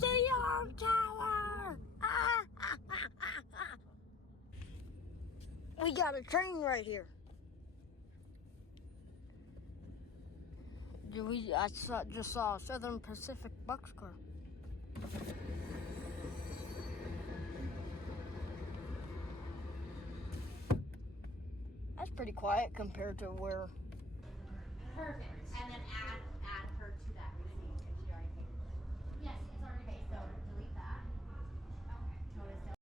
the York Tower! We got a train right here. I just saw a Southern Pacific boxcar. That's pretty quiet compared to where. Perfect. And then add her to that receipt if she already paid. Yes, it's already paid, so delete that. Okay. Notice that.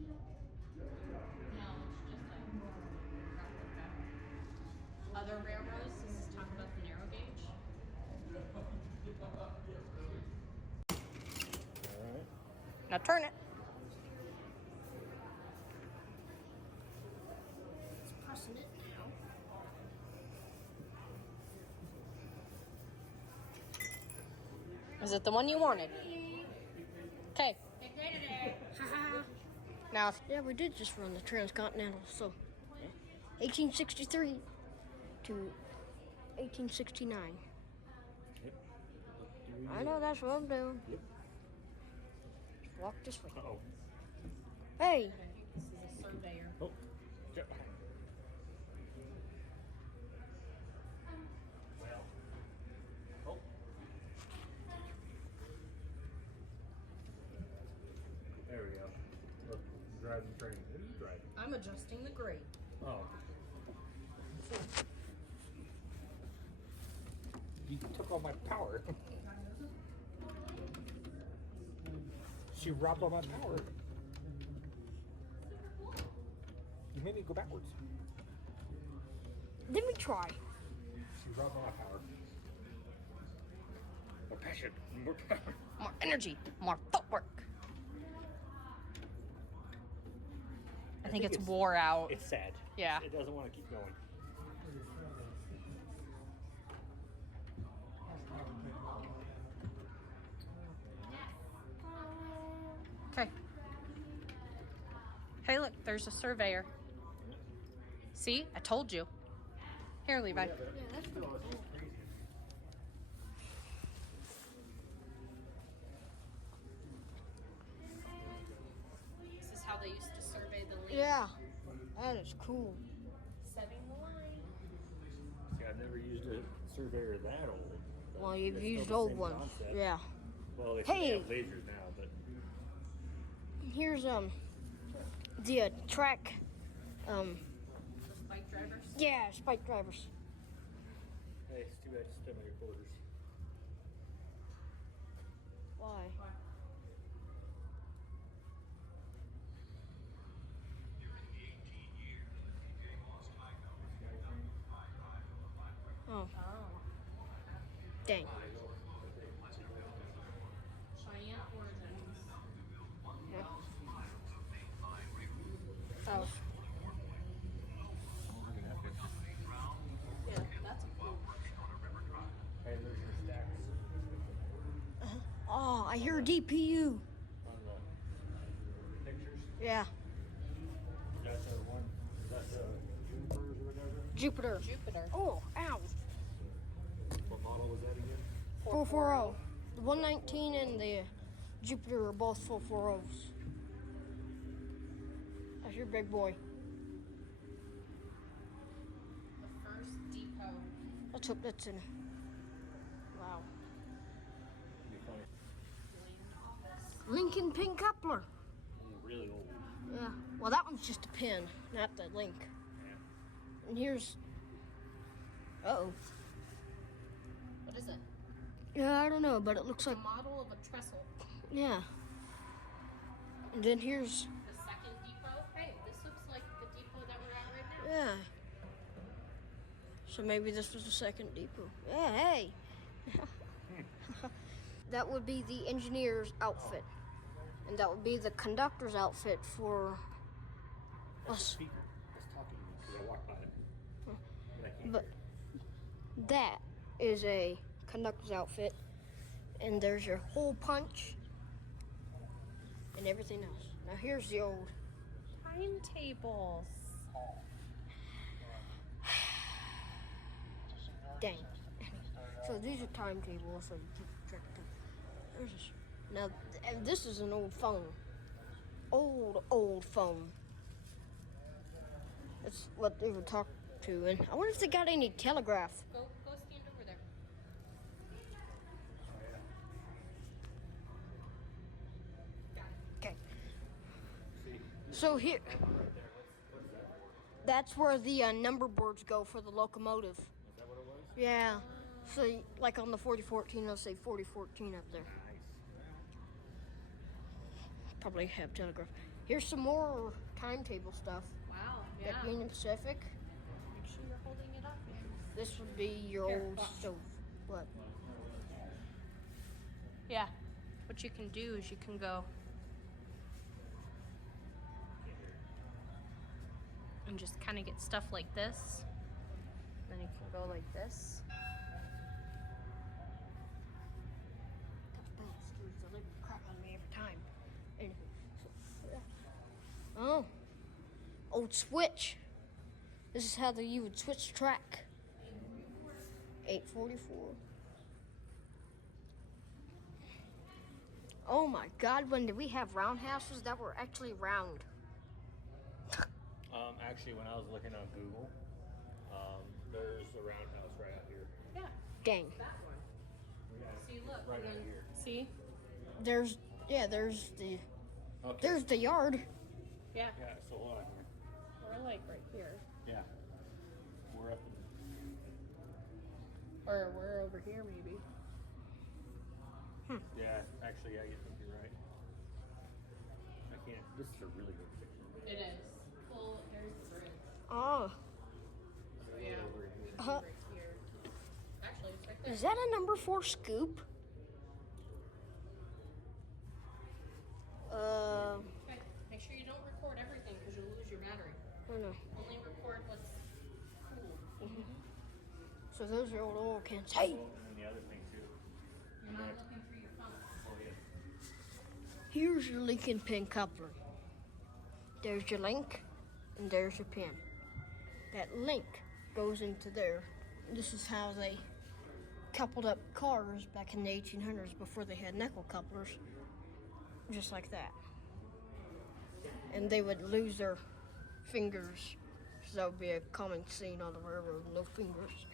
No, it's just like other railroads. This is talking about the narrow gauge. All right. Now turn it. It's pressing it now. Is it the one you wanted? Okay. Now, yeah, we did just run the transcontinental. So, 1863 to 1869. Yep. I know that's what I'm doing. Yep. Just walk this way. Uh-oh. Hey. I think this is a surveyor. Oh. Yep. Well. Oh. There we go. Look, driving train. What are you driving? I'm adjusting the grade. Oh. You took all my power. She robbed all my power. You made me go backwards. Let me try. She robbed all my power. More passion, more power. More energy, more footwork. I think it's wore out. It's sad. Yeah. It doesn't want to keep going. Okay. Hey, look, there's a surveyor. See? I told you. Here, Levi. This is how they used to survey the land. Yeah, that is cool. Setting the line. See, I've never used a surveyor that old. but Well, you've it's used still the old same ones. concept. Yeah. Well, they Hey! have lasers now, but Here's the track. The spike drivers. Yeah, spike drivers. hey, it's too bad to spend my quarters. Why? Oh, Oh. dang. Cheyenne origins. Yeah. Oh. Yeah, that's cool. Hey, there's your stacks Oh, I hear DPU. on the pictures. Yeah, That's the one. That's the Junipers or whatever. Jupiter. Jupiter. Oh, ow. What model was that again? 440. The 119 and the Jupiter are both 440s. That's your big boy. The first depot. Let's hope that's in. Wow. Be funny. Lincoln pin coupler. Really old. Yeah. Well, that one's just a pin, not the link. Yeah. And here's. Uh-oh. What is it? Yeah, I don't know, but it looks A like. model of a trestle. Yeah. And then here's. The second depot. Hey, this looks like the depot that we're at right now. Yeah. So maybe this was the second depot. Yeah, hey. That would be the engineer's outfit. And that would be the conductor's outfit for us. Speaker. It's talking to me because I walked by it. But I can't But hear it. that is a conductor's outfit. And there's your hole punch and everything else. Now here's the old. Timetables. Dang. So these are timetables, so you keep track of them. Now, this is an old phone. Old phone. That's what they would talk to. And I wonder if they got any telegraph. Go stand over there. Okay. So here, that's where the number boards go for the locomotive. Is that what it was? Yeah. So, like on the 4014, they'll say 4014 up there. Nice. Probably have telegraph. Here's some more timetable stuff. Wow. Got Yeah. Union Pacific. Make sure you're holding it up. This would be your Here, old watch. stove. What? Yeah. What you can do is you can go and just kind of get stuff like this. Then you can go like this. Bastards, they leave crap on me every time. Anyway, oh, old switch. This is how you would switch track. 844. Oh my God! When did we have roundhouses that were actually round? Actually, when I was looking on Google, there's a roundhouse right out here. Yeah. Dang. That one. Yeah, See, look. right and out then- here. See? There's Okay. the yard. Yeah. Yeah. So hold on here. We're like right here. Yeah. We're up. Or we're over here maybe. Yeah. Actually, I think you're right. I can't. This is a really good picture. It is. Well, there's the bridge. Oh, Yeah. Over here. uh, Right here. Actually, it's right there. is that a number 4 scoop? Okay. Make sure you don't record everything because you'll lose your battery. I don't know. Only record what's cool. So those are old oil cans. Hey, And then the other thing too. You're not looking through your phone. Oh yeah. here's your Lincoln pin coupler. There's your link, and there's your pin. That link goes into there. This is how they coupled up cars back in the 1800s before they had nickel couplers, just like that. And they would lose their fingers, so that would be a common scene on the railroad, no fingers.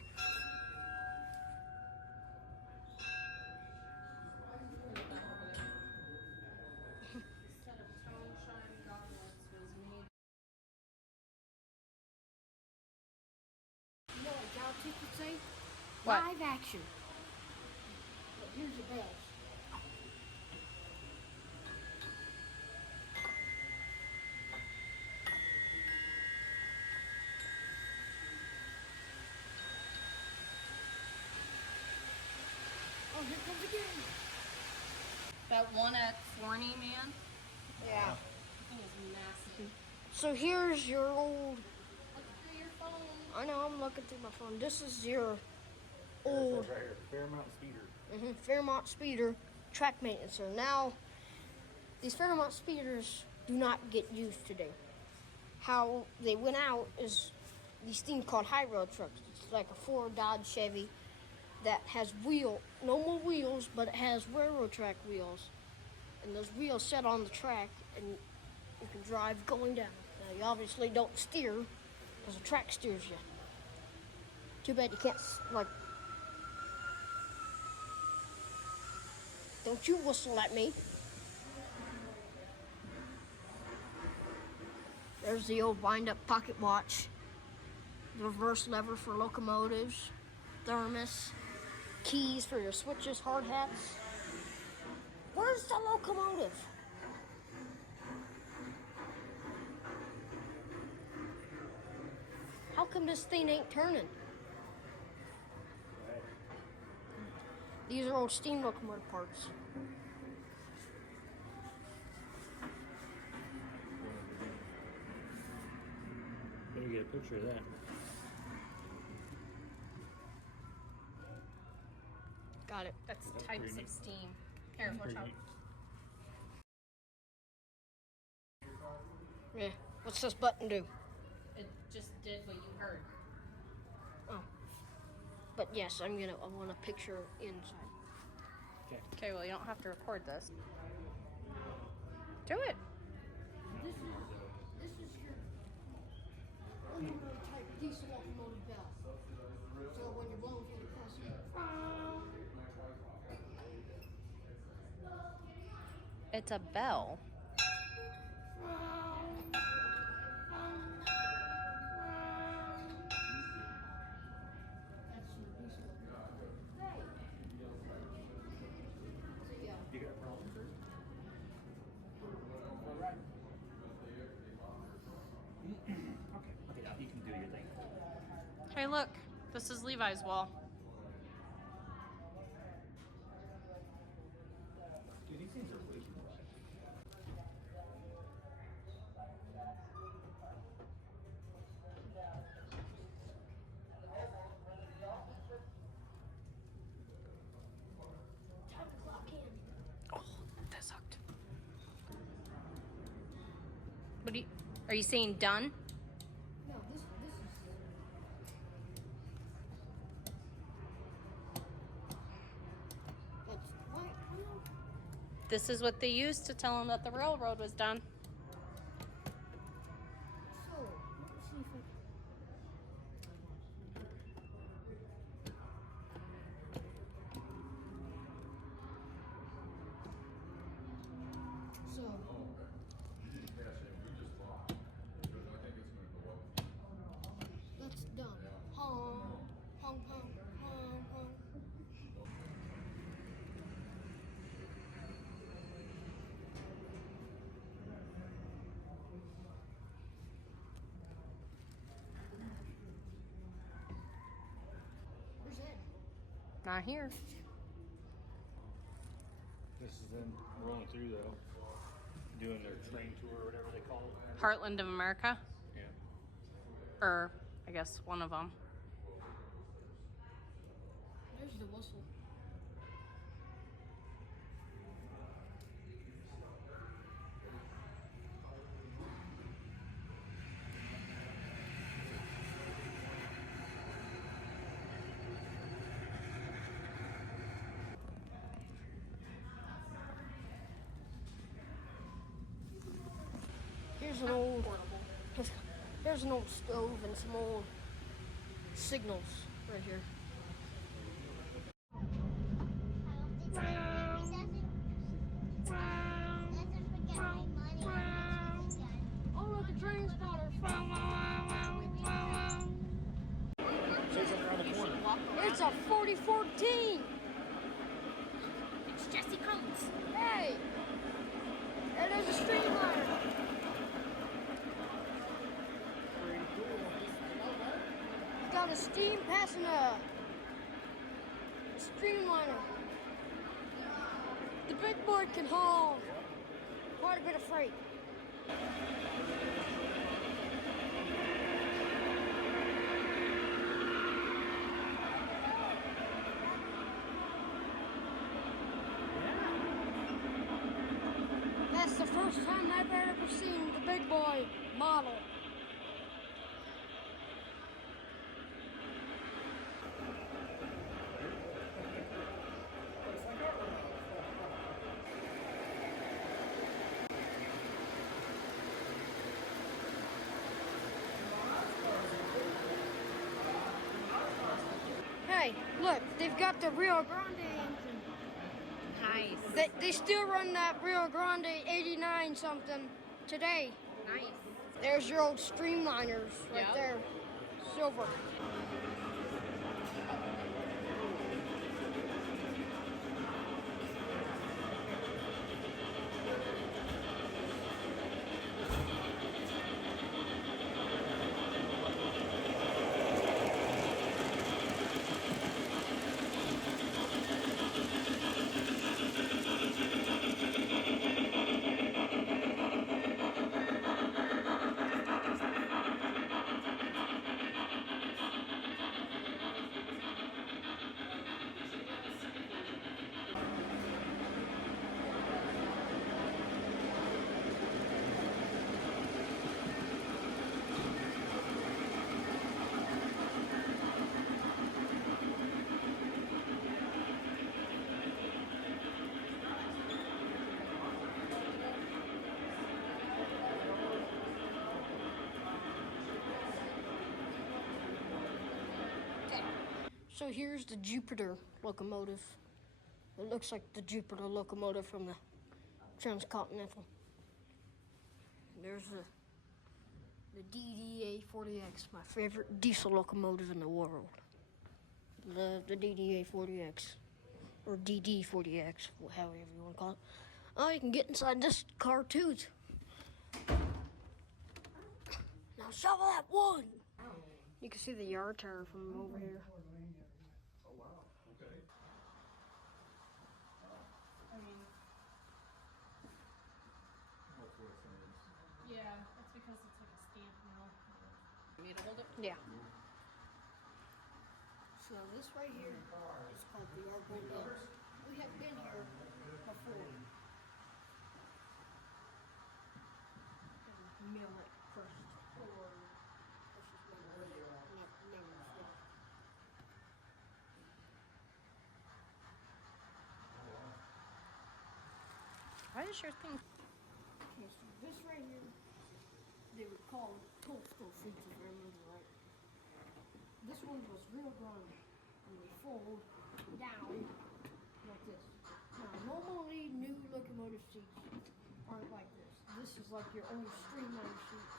Set of tone shine goblets was made. You know what Galaxy could say? What? Live action. But here's your bells. Oh, here comes again. That one at Forney, man. Yeah. That thing is massive. So here's your old. Look through your phone. I know I'm looking through my phone. This is your It old says right here, Fairmount Speeder. Fairmont Speeder track maintenance. So now these Fairmont Speeders do not get used today. How they went out is these things called high road trucks. It's like a Ford Dodge Chevy that has normal wheels, but it has railroad track wheels. And those wheels set on the track and you can drive going down. Now you obviously don't steer because the track steers you. Too bad you can't, like, don't you whistle at me. There's the old wind-up pocket watch. The reverse lever for locomotives. Thermos. Keys for your switches, hard hats. Where's the locomotive? How come this thing ain't turning? These are old steam locomotive parts. Let me get a picture of that. Got it. That's That's types pretty of neat. steam. Here, watch Pretty out. neat. Yeah. What's this button do? It just did what you heard. Oh. But yes, I want a picture inside. Okay. Okay, well, you don't have to record this. Do it. This is your ordinary type diesel locomotive bell. So when you're blowing through the crossing, It's a bell. that's your diesel locomotive. Hey. So yeah. You got a problem, sir? Okay. Yeah, you can do your thing. Hey, look. This is Levi's wall. Dude, these things are way too bright. Time to clock in. Oh, that's hooked. Are you saying done? No, this is. That's why. This is what they used to tell them that the railroad was done. So let's see if I. So. That's done. Hong, hong, hong, hong, hong. Where's Ed? Not here. This is them rolling through, though. Doing their train tour or whatever they call it. Heartland of America. Yeah. Or, I guess, one of them. There's the whistle. Here's an old stove and some old signals right here. Oh, look, a train spotter. Say something around the corner. It's a 4014. It's Jesse Coates. Hey, and there's a streamliner. It's got a steam passing a streamliner. The big boy can haul quite a bit of freight. That's the first time I've ever seen the big boy model. Hey, look, they've got the Rio Grande engine. Nice. They still run that Rio Grande 89 something today. Nice. There's your old streamliners right Yep. there. Silver. So here's the Jupiter locomotive. It looks like the Jupiter locomotive from the Transcontinental. There's the DDA-40X, my favorite diesel locomotive in the world. Love the DDA-40X, or DD-40X, however you want to call it. Oh, you can get inside this car too. Now shovel that one! You can see the yard tire from over here. Oh wow. Okay. I mean, That's what it is. yeah, it's because it's like a stamp mill. You need to hold it? Yeah. So this right here is called the Argo Mills. We have been here before. And mill it first. Or let's just mill it. Never. Why is your thing? Okay, so this right here, they were called coastal seats, if I remember right. This one was real grungy, and they fold down like this. Now, normally new locomotive seats aren't like this. This is like your own streamliner seat.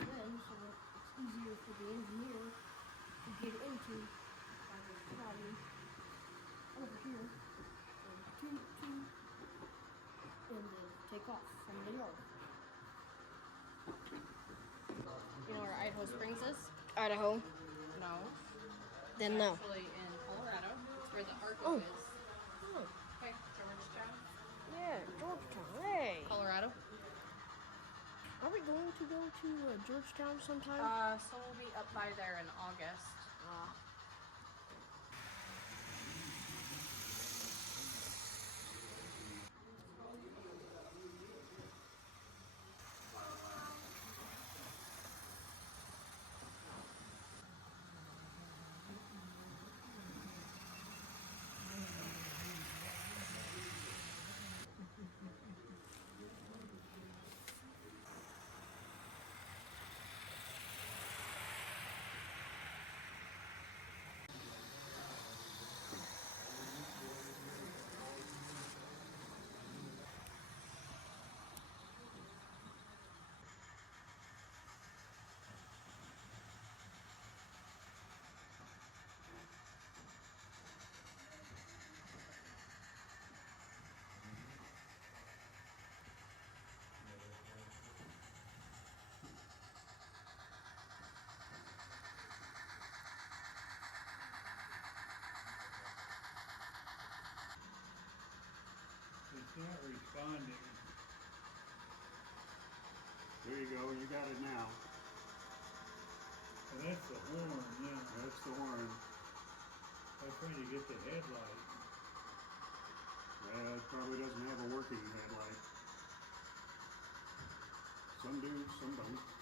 And then, so that it's easier for the engineer to get into by the sliding over here, and two, and then take off from the yard. You know where Idaho Springs is? Idaho? No. Then no. Actually in Colorado. It's where the Argo Oh. is. Oh. Okay, Georgetown. Yeah, Georgetown. Hey. Colorado. Are we going to go to Georgetown sometime? So we'll be up by there in August. It's not responding. There you go, you got it now. And that's the horn, yeah. That's the horn. I'm trying to get the headlight. It probably doesn't have a working headlight. Some do, some don't.